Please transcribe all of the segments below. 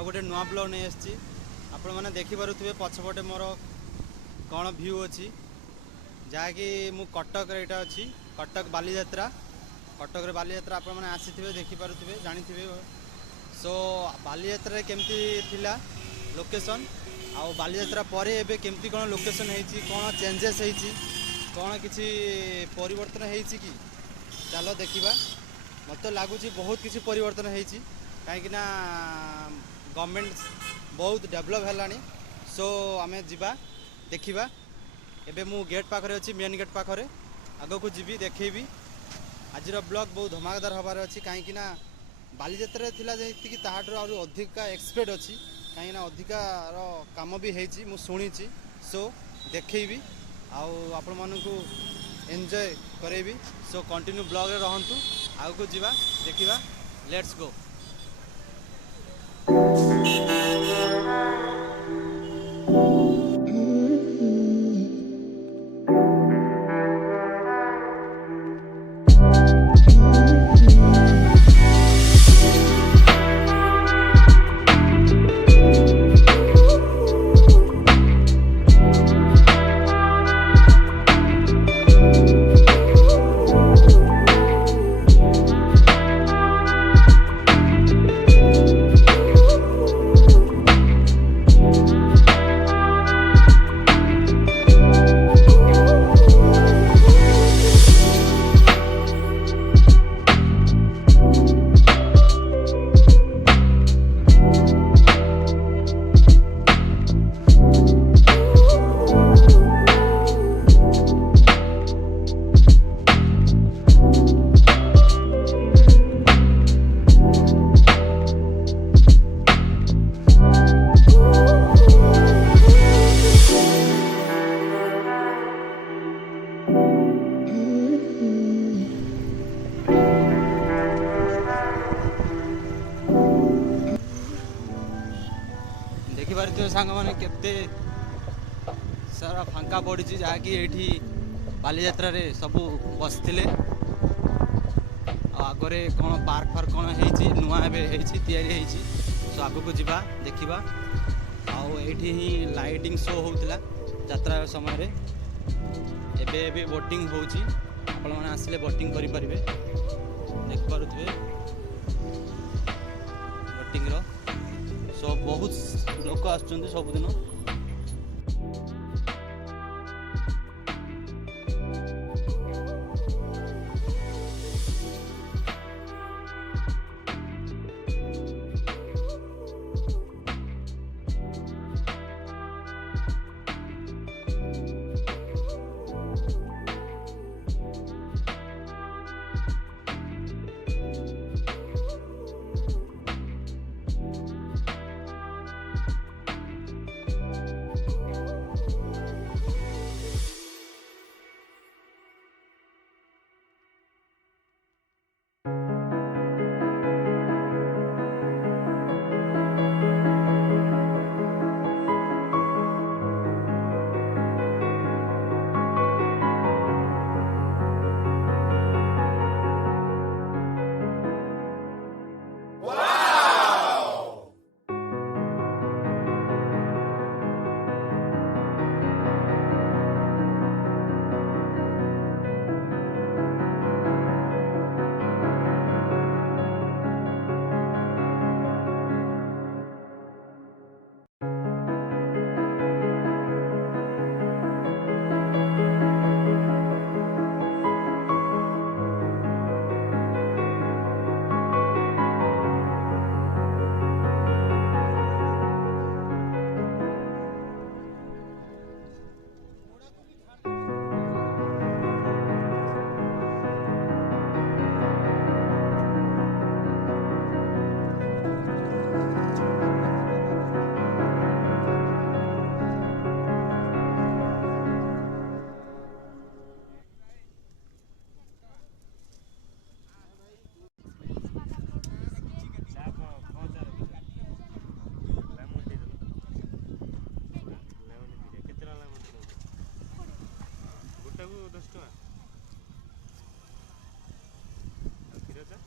आउ गोटे नुआ ब्लॉग नहीं आसी आपण मैंने देखिपे पछपटे मोर कौन व्यू अच्छी जहाँकि मु कटक यहाँ अच्छी कटक बालीजात्रा कटक बालीजात्रा आपण मैंने आसी देखिपे जानी सो बालीजात्रा केमती थिला लोकेशन आउ बालीजात्रा पर एबे केमती कौन लोकेशन होती कौन चेंजेस होती कौन किसी परिवर्तन होती कि चलो देखा मत लगुच बहुत किसी परिवर्तन होती कहीं गवर्नमेंट बहुत डेवलप है सो आम जा देखा एबे मु गेट पाखरे अच्छी मेन गेट पाखरे आग को जी देखेबी आज ब्लॉग बहुत धमाकेदार हबार अच्छी कहीं बालीजात्रा थिला जी ताठू आहुरी अधिका एक्सपेक्ट अच्छी कहीं अधिकार काम भी होती मु शुणी सो देखेबी आपण मानू एंजॉय करेबी सो कंटिन्यू ब्लॉग रे रहंतु आगु को जीवा देखिबा लेट्स गो। देखिपे सांग मैंने केते सारा फांका पड़ी जहाँकि ये बालीजात्रा रे सबू बसते आगरे कौन पार्क फार्क कौन हो नुआ या सो आग को जीवा देखा आठी ही लाइटिंग शो होता यात्रा समय एबे बोटिंग होची आपण मैंने आसिले बोटिंग करें देखिपे बोटिंग रो सो बहुत लोक आसुच्चंदी सबुदिन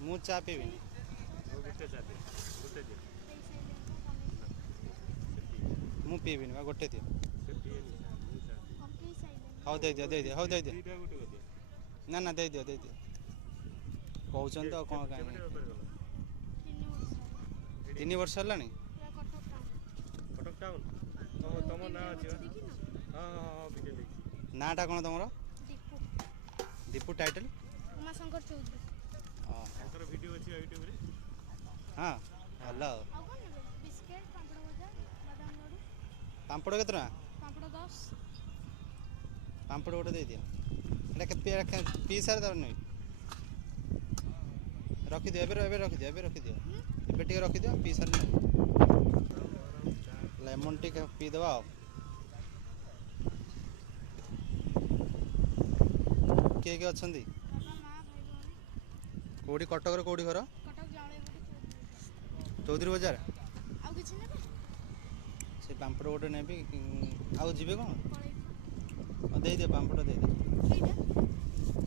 मु चा पीबी गोटे चा गोटे ମୁଁ ପିଇବିନି ବା ଗୋଟେ ଦିଅ। ସେ ପିଏନି ମୁଁ ଚା ହଉ ଦେଇଦିଅ ଦେଇଦିଅ ହଉ ଦେଇଦିଅ। ଦିଟା ଗୋଟେ କରିଦିଅ। ନା ନା ଦେଇଦିଅ ଦେଇଦିଅ କହୁଛନ୍ତି ତ ଆଉ କ'ଣ କେବେଠୁ କାହିଁକି। ବେପାର କଲ? 3 ବର୍ଷ ହେଲାଣି। କଟକ ଟାଉନ୍ ତମ ନାଁ ଅଛି ବା? ହଁ ହଁ ହଁ ଭିଡ଼ିଓ ଦେଖିଛି। ନାଁଟା କ'ଣ ତମର? ଦୀପୁ ଦୀପୁ ଟାଇଟଲ୍? ଉମାଶଙ୍କର ଚୌଧୁରୀ। ତାଙ୍କର ଭିଡ଼ିଓ ଅଛି ୟୁଟ୍ୟୁବରେ। ହଁ ଭଲ ଆଉ। ଆଉ କ'ଣ ନେବେ? ବିସ୍କେଟ୍, ପାମ୍ପଡ଼ ଭଜା, ବାଦାମ ଲଡ଼ୁ। ପାମ୍ପଡ଼ କେତେ ଟଙ୍କା? ପାମ୍ପଡ଼ 10। ପାମ୍ପଡ଼ ଗୋଟେ ଦେଇଦିଅ। ଏଇଟା କେତେ ପିସ୍ ସାର ଦେବାର ନେବି? ରଖିଦିଅ ଏବେ ରଖିଦିଅ ଏବେ ରଖିଦିଅ ଏବେ ଟିକେ ରଖିଦିଅ ପିସ୍ ସାର ଲେମନ୍ ଟିକେ ପିଇଦେବା ଆଉ। କିଏ କିଏ ଅଛନ୍ତି? ବାବା, ମା, ଭାଇ, ଭଉଣୀ। କେଉଁଠି କଟକର କେଉଁଠି ଘର? କଟକ ଜାଉଳିଆପଟି ଚୌଧୁରୀ ବଜାର। ଆଉ କିଛି ନେବେ? ସେ ପାମ୍ପଡ଼ ଗୋଟେ ନେବି। ଆଉ ଯିବେ କ'ଣ? ପଳେଇବି। ଦେଇଦିଅ ପାମ୍ପଡ଼ ଦେଇଦିଅ। କେଇଟା?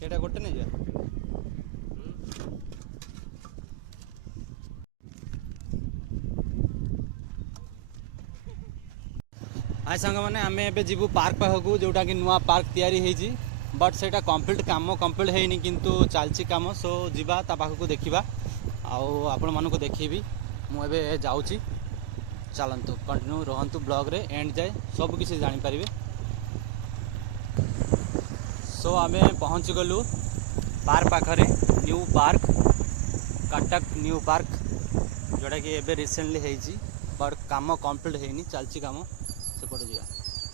କେଇଟା ଗୋଟେ ନେଇଯିବା। ହାଇ ସାଙ୍ଗମାନେ ଆମେ ଏବେ ଯିବୁ ପାର୍କ ପାଖକୁ ଯେଉଁଟାକି ନୂଆ ପାର୍କ ତିଆରି ହେଇଛି ବଟ୍ ସେଇଟା କାମ କମ୍ପ୍ଲିଟ୍ ହେଇନି କିନ୍ତୁ ଚାଲିଛି କାମ। ସୋ ଯିବା ତା ପାଖକୁ ଦେଖିବା ଆଉ ଆପଣମାନଙ୍କୁ ଦେଖେଇବି। ମୁଁ ଏବେ ଯାଉଛି ଚାଲନ୍ତୁ କଣ୍ଟିନ୍ୟୁ ରୁହନ୍ତୁ ବ୍ଲଗ୍ରେ ଏଣ୍ଡ ଯାଏ ସବୁକିଛି ଜାଣିପାରିବେ। ସୋ ଆମେ ପହଞ୍ଚିଗଲୁ ପାର୍କ ପାଖରେ new park Cuttack new park ଯେଉଁଟାକି ଏବେ ରିସେଣ୍ଟଲି ହେଇଛି ବଟ୍ କାମ କମ୍ପ୍ଲିଟ୍ ହେଇନି ଚାଲିଛି କାମ। ସେପଟେ ଯିବା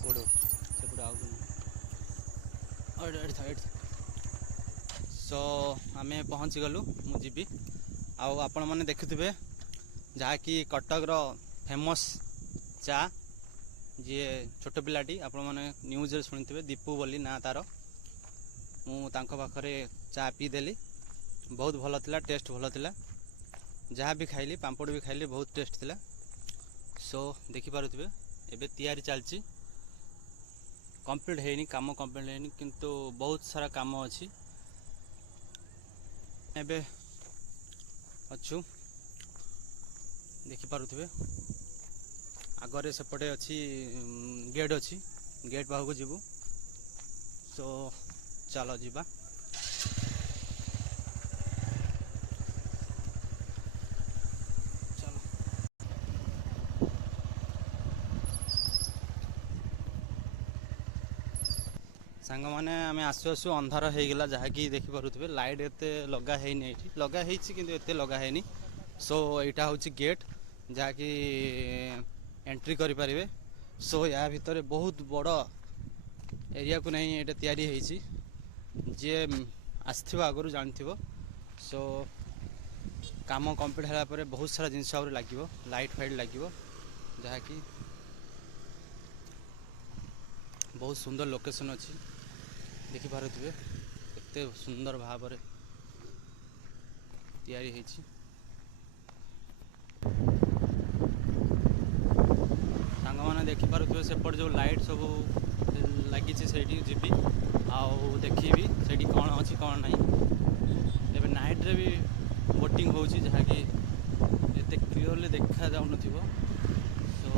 କୋଉଠୁ ସେପଟେ ଆଉ ଏଠି। ସୋ ଆମେ ପହଞ୍ଚିଗଲୁ ମୁଁ ଯିବି ଆଉ ଆପଣମାନେ ଦେଖୁଥିବେ ଯାହାକି କଟକର ଫେମସ୍ ଚା ଯିଏ ଛୋଟ ପିଲାଟି ଆପଣମାନେ ନ୍ୟୁଜ୍ରେ ଶୁଣିଥିବେ ଦୀପୁ ବୋଲି ନାଁ ତା'ର। ମୁଁ ତାଙ୍କ ପାଖରେ ଚା ପିଇଦେଲି ବହୁତ ଭଲ ଥିଲା ଟେଷ୍ଟ ଭଲ ଥିଲା। ଯାହା ବି ଖାଇଲି ପାମ୍ପଡ଼ ବି ଖାଇଲି ବହୁତ ଟେଷ୍ଟ ଥିଲା। ସୋ ଦେଖିପାରୁଥିବେ ଏବେ ତିଆରି ଚାଲିଛି କମ୍ପ୍ଲିଟ୍ ହେଇନି କାମ କମ୍ପ୍ଲିଟ୍ ହେଇନି କିନ୍ତୁ ବହୁତ ସାରା କାମ ଅଛି। ଏବେ ଅଛୁ ଦେଖିପାରୁଥିବେ ଆଗରେ ସେପଟେ ଅଛି ଗେଟ୍ ଅଛି ଗେଟ୍ ପାଖକୁ ଯିବୁ। ସୋ ଚାଲ ଯିବା। ସାଙ୍ଗମାନେ ଆମେ ଆସୁ ଆସୁ ଅନ୍ଧାର ହେଇଗଲା ଯାହାକି ଦେଖିପାରୁଥିବେ ଲାଇଟ୍ ଏତେ ଲଗା ହେଇନି ଏଇଠି ଲଗା ହେଇଛି କିନ୍ତୁ ଏତେ ଲଗା ହେଇନି। ସୋ ଏଇଟା ହେଉଛି ଗେଟ୍ ଯାହାକି ଏଣ୍ଟ୍ରି କରିପାରିବେ। ସୋ ୟା ଭିତରେ ବହୁତ ବଡ଼ ଏରିଆକୁ ନେଇ ଏଇଟା ତିଆରି ହେଇଛି ଯିଏ ଆସିଥିବ ଆଗରୁ ଜାଣିଥିବ। ସୋ କାମ କମ୍ପ୍ଲିଟ୍ ହେଲା ପରେ ବହୁତ ସାରା ଜିନିଷ ଆହୁରି ଲାଗିବ ଲାଇଟ୍ ଫାଇଟ୍ ଲାଗିବ ଯାହାକି ବହୁତ ସୁନ୍ଦର ଲୋକେସନ୍ ଅଛି ଦେଖିପାରୁଥିବେ ଏତେ ସୁନ୍ଦର ଭାବରେ ତିଆରି ହେଇଛି। ସାଙ୍ଗମାନେ ଦେଖିପାରୁଥିବେ ସେପଟେ ଯେଉଁ ଲାଇଟ୍ ସବୁ ଲାଗିଛି ସେଇଠି ଯିବି ଆଉ ଦେଖିବି ସେଇଠି କ'ଣ ଅଛି କ'ଣ ନାହିଁ। ଏବେ ନାଇଟ୍ରେ ବି ବୋଟିଂ ହେଉଛି ଯାହାକି ଏତେ କ୍ଲିଅରଲି ଦେଖାଯାଉନଥିବ। ସୋ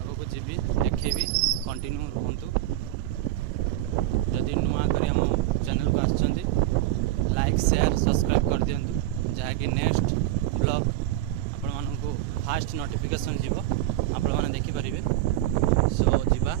ଆଗକୁ ଯିବି ଦେଖେଇବି କଣ୍ଟିନ୍ୟୁ ରୁହନ୍ତୁ। ଯଦି ନୂଆ କରି ଆମ ଚ୍ୟାନେଲକୁ ଆସିଛନ୍ତି ଲାଇକ୍ ସେୟାର ସବସ୍କ୍ରାଇବ୍ କରିଦିଅନ୍ତୁ ଯାହାକି ନେକ୍ସଟ ବ୍ଲଗ୍ ଆପଣମାନଙ୍କୁ ଫାଷ୍ଟ ନୋଟିଫିକେସନ୍ ଯିବ ଆପଣମାନେ ଦେଖିପାରିବେ। ସୋ ଯିବା।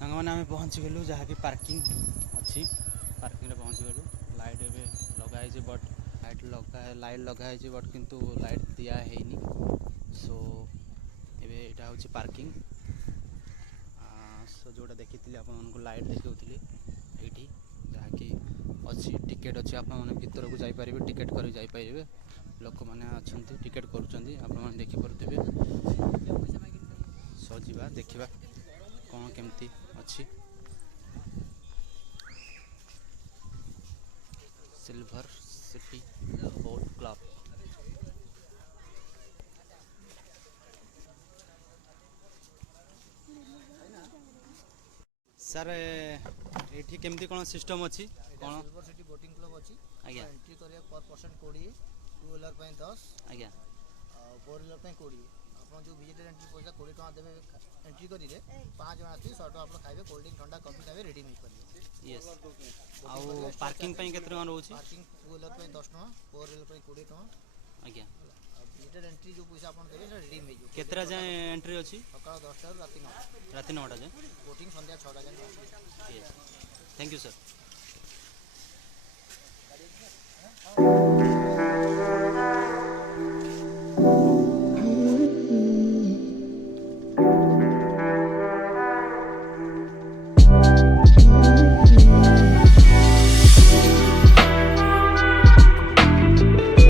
ସାଙ୍ଗମାନେ ଆମେ ପହଞ୍ଚିଗଲୁ ଯାହାକି ପାର୍କିଂ ଅଛି ପାର୍କିଂରେ ପହଞ୍ଚିଗଲୁ। ଲାଇଟ୍ ଏବେ ଲଗା ହେଇଛି ବଟ୍ ଲାଇଟ୍ ଲଗା ହେଇଛି ବଟ୍ କିନ୍ତୁ ଲାଇଟ୍ ଦିଆ ହେଇନି। ସୋ ଏବେ ଏଇଟା ହେଉଛି ପାର୍କିଂ। ସୋ ଯେଉଁଟା ଦେଖିଥିଲି ଆପଣମାନଙ୍କୁ ଲାଇଟ୍ ଦେଖାଉଥିଲି ଏଇଠି ଯାହାକି ଅଛି ଟିକେଟ୍ ଅଛି ଆପଣମାନେ ଭିତରକୁ ଯାଇପାରିବେ ଟିକେଟ୍ କରି ଯାଇପାରିବେ। ଲୋକମାନେ ଅଛନ୍ତି ଟିକେଟ୍ କରୁଛନ୍ତି ଆପଣମାନେ ଦେଖିପାରୁଥିବେ। ସୋ ଯିବା ଦେଖିବା କ'ଣ କେମିତି ଅଛି। Silver city boat club. Sir ଏଠି କେମିତି କ'ଣ ସିଷ୍ଟମ୍ ଅଛି କ'ଣ? सिल्वर सिटी बोटिंग क्लब अच्छी ଆଜ୍ଞା एंट्री करिए पर पर्सन 20 टू व्हीलर 10 ଆଜ୍ଞା और फोर व्हीलर 20 आप जो विजिटर एंट्री पैसा 20 टका देवे एंट्री करेंगे 5 जन आसते 100 टका आप खाइबे कोल्ड ड्रिंक ठंडा कॉफी खाइबे रेडी मिल पारे ୟେସ୍। ଆଉ ପାର୍କିଂ ପାଇଁ କେତେ ଟଙ୍କା ରହୁଛି? पार्किंग टू व्हीलर 10 टका फोर व्हीलर 20 टका ଆଜ୍ଞା और विजिटर एंट्री जो पैसा आप देवे रेडी मिल जाए କେତେଟା ଯାଏଁ ଏଣ୍ଟ୍ରି ଅଛି? सकाल 10 टा रात 9 ରାତି 9ଟା ଯାଏଁ। बोटिंग संध्या 6 टा जाए ୟେସ୍ ଥ୍ୟାଙ୍କ ୟୁ ସାର୍।